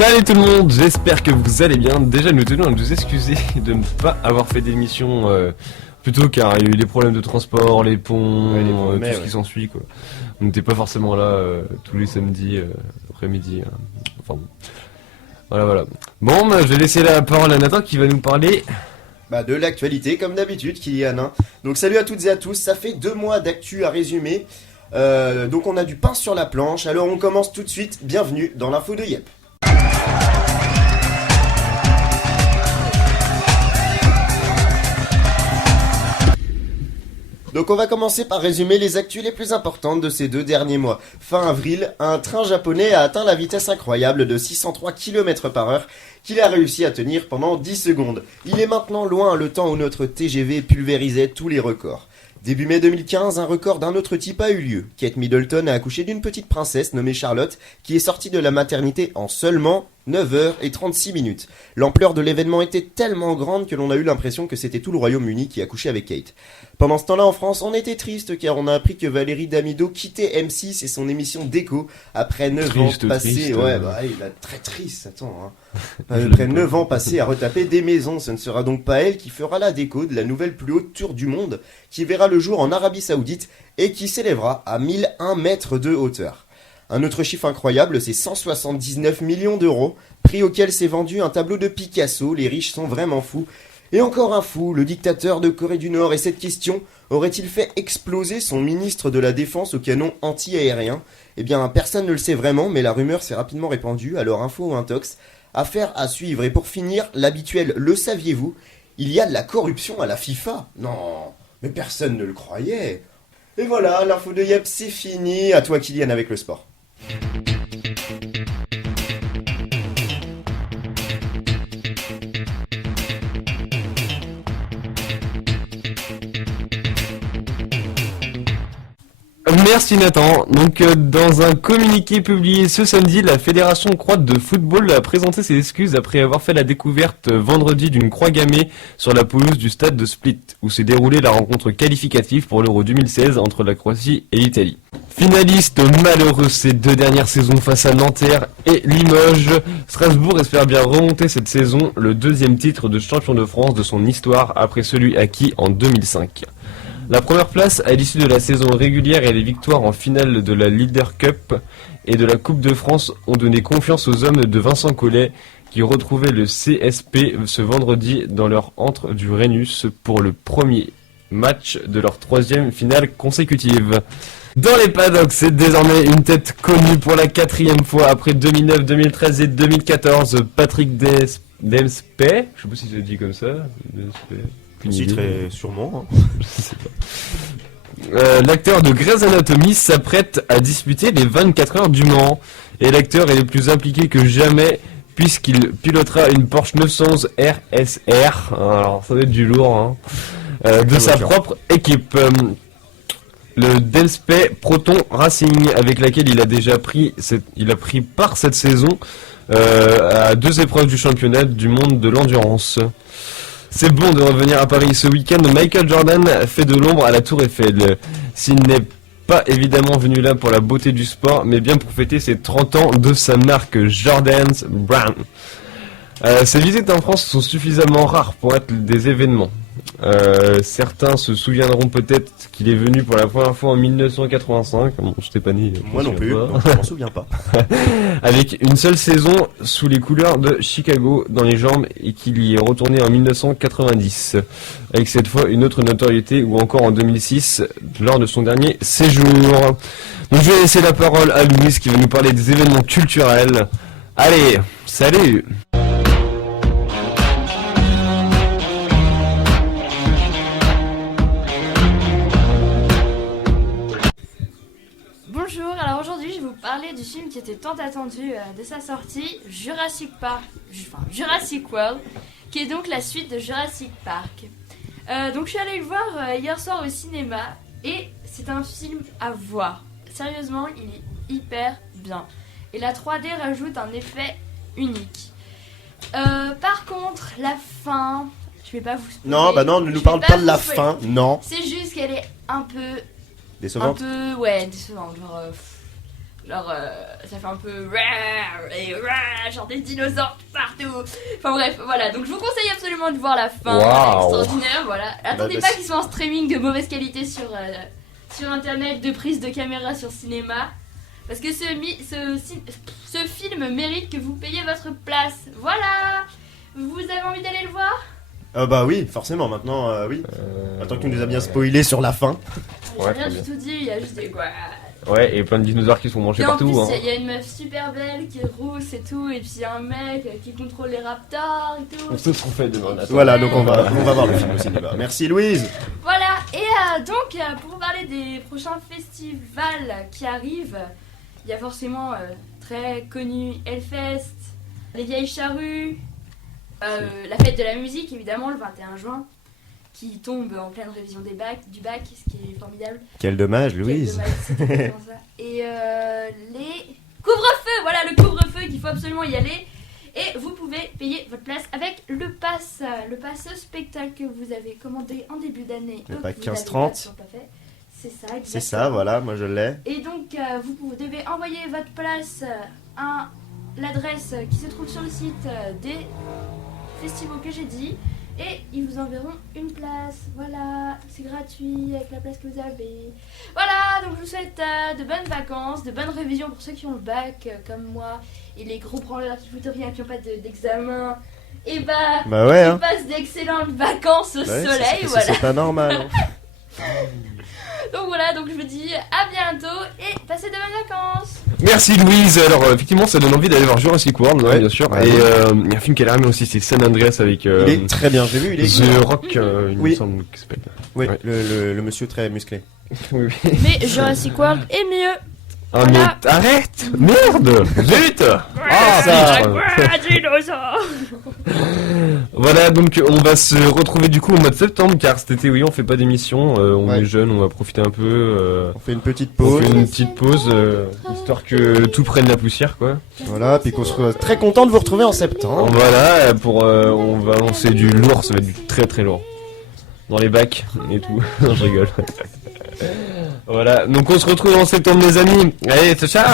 Salut tout le monde, j'espère que vous allez bien. Déjà nous tenons à nous excuser de ne pas avoir fait d'émission plus tôt car il y a eu des problèmes de transport, les ponts, tout ce qui s'ensuit quoi. On n'était pas forcément là tous les samedis après-midi. Enfin bon. Voilà. Bon, je vais laisser la parole à Nathan qui va nous parler de l'actualité comme d'habitude, Kylian. Donc salut à toutes et à tous, ça fait 2 mois d'actu à résumer. Donc on a du pain sur la planche, alors on commence tout de suite. Bienvenue dans l'info de Yep. Donc on va commencer par résumer les actus les plus importantes de ces 2 derniers mois. Fin avril, un train japonais a atteint la vitesse incroyable de 603 km/h qu'il a réussi à tenir pendant 10 secondes. Il est maintenant loin le temps où notre TGV pulvérisait tous les records. Début mai 2015, un record d'un autre type a eu lieu. Kate Middleton a accouché d'une petite princesse nommée Charlotte, qui est sortie de la maternité en seulement 9h36. L'ampleur de l'événement était tellement grande que l'on a eu l'impression que c'était tout le Royaume-Uni qui accouchait avec Kate. Pendant ce temps-là en France, on était triste car on a appris que Valérie Damido quittait M6 et son émission Déco après 9 ans passés. Il a très triste, attends. Après 9 ans passés à retaper des maisons, ce ne sera donc pas elle qui fera la déco de la nouvelle plus haute tour du monde qui verra le jour en Arabie Saoudite et qui s'élèvera à 1001 mètres de hauteur. Un autre chiffre incroyable, c'est 179 millions d'euros, prix auquel s'est vendu un tableau de Picasso. Les riches sont vraiment fous. Et encore un fou, le dictateur de Corée du Nord. Et cette question, aurait-il fait exploser son ministre de la Défense au canon anti-aérien ? Eh bien, personne ne le sait vraiment, mais la rumeur s'est rapidement répandue, alors info ou intox. Affaire à suivre. Et pour finir, l'habituel, le saviez-vous ? Il y a de la corruption à la FIFA. Non, mais personne ne le croyait. Et voilà, l'info de Yep, c'est fini. À toi, Kylian, avec le sport. Merci Nathan. Donc dans un communiqué publié ce samedi, la Fédération croate de football a présenté ses excuses après avoir fait la découverte vendredi d'une croix gammée sur la pelouse du stade de Split, où s'est déroulée la rencontre qualificative pour l'Euro 2016 entre la Croatie et l'Italie. Finaliste malheureux ces 2 dernières saisons face à Nanterre et Limoges, Strasbourg espère bien remonter cette saison, le 2e titre de champion de France de son histoire après celui acquis en 2005. La première place à l'issue de la saison régulière et les victoires en finale de la Leader Cup et de la Coupe de France ont donné confiance aux hommes de Vincent Collet qui retrouvaient le CSP ce vendredi dans leur antre du Rhenus pour le premier match de leur 3e finale consécutive. Dans les paddocks, c'est désormais une tête connue pour la 4e fois après 2009, 2013 et 2014. Patrick Dempsey, je sais pas si je le dis comme ça. Si, très sûrement. Je sais pas. L'acteur de Grey's Anatomy s'apprête à disputer les 24 heures du Mans. Et l'acteur est le plus impliqué que jamais puisqu'il pilotera une Porsche 911 RSR. Alors ça va être du lourd, de sa propre équipe. Le Dempsey Proton Racing avec laquelle il a pris part cette saison à 2 épreuves du championnat du monde de l'endurance. C'est bon de revenir à Paris ce week-end. Michael Jordan fait de l'ombre à la Tour Eiffel. S'il n'est pas évidemment venu là pour la beauté du sport, mais bien pour fêter ses 30 ans de sa marque Jordan's Brand. Ces visites en France sont suffisamment rares pour être des événements. Certains se souviendront peut-être qu'il est venu pour la première fois en 1985. Bon, je t'ai pas né. Moi non plus, donc je m'en souviens pas. Avec une seule saison sous les couleurs de Chicago dans les jambes et qu'il y est retourné en 1990. Avec cette fois une autre notoriété ou encore en 2006 lors de son dernier séjour. Donc je vais laisser la parole à Louise qui va nous parler des événements culturels. Allez, salut! Bonjour, alors aujourd'hui je vais vous parler du film qui était tant attendu de sa sortie, Jurassic World, qui est donc la suite de Jurassic Park. Donc je suis allée le voir hier soir au cinéma et c'est un film à voir. Sérieusement, il est hyper bien. Et la 3D rajoute un effet unique. Par contre, la fin, je vais pas vous spoiler. Non, ne nous parle pas de la fin, non. C'est juste qu'elle est un peu Décevante. Un peu, ouais, décevante. Genre, Genre, ça fait un peu genre des dinosaures partout. Enfin bref, voilà. Donc je vous conseille absolument de voir la fin. Wow. Elle est extraordinaire, voilà. Attendez bah, pas qu'ils soient en streaming de mauvaise qualité sur internet, de prise de caméra sur cinéma. Parce que ce film mérite que vous payiez votre place. Voilà. Vous avez envie d'aller le voir? Bah oui, forcément, maintenant, oui. Attends que tu nous as bien spoilé sur la fin. J'ai Ouais, rien très du tout dit, il y a juste des... Ouais, et plein de dinosaures qui sont mangés Et en partout. plus, Hein. il y a une meuf super belle qui est rousse et tout, et puis il y a un mec qui contrôle les raptors et tout. On sait ce qu'on fait demain. Nathan. Voilà, donc on va voir le film au cinéma. Merci Louise. Voilà, et donc pour vous parler des prochains festivals qui arrivent, il y a forcément très connu Hellfest, les Vieilles Charrues, la fête de la musique évidemment le 21 juin, qui tombe en pleine révision du bac, ce qui est formidable. Quel dommage Quel Louise. dommage, c'était exactement ça. Et les couvre-feu, voilà le couvre-feu qu'il faut absolument y aller. Et vous pouvez payer votre place avec le pass spectacle que vous avez commandé en début d'année. Le Vous pack l'avez 15-30. pas toujours pas fait. C'est ça, exactement. C'est ça, voilà, moi je l'ai. Et donc vous devez envoyer votre place à l'adresse qui se trouve sur le site des festivals que j'ai dit. Et ils vous enverront une place, voilà, c'est gratuit avec la place que vous avez. Voilà, donc je vous souhaite de bonnes vacances, de bonnes révisions pour ceux qui ont le bac comme moi, et les gros branleurs qui foutent rien, qui n'ont pas d'examen. Et bah ouais, ils hein. passent d'excellentes vacances au Ouais, soleil, c'est voilà. c'est pas normal. Hein. Donc voilà, donc je vous dis à bientôt et passez de bonnes vacances. Merci Louise. Alors effectivement, ça donne envie d'aller voir Jurassic World, Ouais. bien sûr. Ouais. Et il y a un film qui a l'air bien aussi, c'est San Andreas avec Il est très bien, j'ai vu, il est The Rock, il Oui. me semble qu'il s'appelle. Oui, Ouais. le monsieur très musclé. Oui, oui. Mais Jurassic World est mieux. Ah Voilà. mais arrête, merde, zut. Ah ça. Voilà, donc on va se retrouver du coup au mois de septembre, car cet été, oui, on fait pas d'émission, on Ouais. est jeunes, on va profiter un peu. On fait une petite On pause. fait une petite pause, histoire que tout prenne la poussière, quoi. Voilà, puis qu'on soit très content de vous retrouver en septembre. Voilà, on va lancer du lourd, ça va être du très très lourd. Dans les bacs et tout. Non, je rigole. Voilà, donc on se retrouve en septembre, les amis. Allez, ciao, ciao.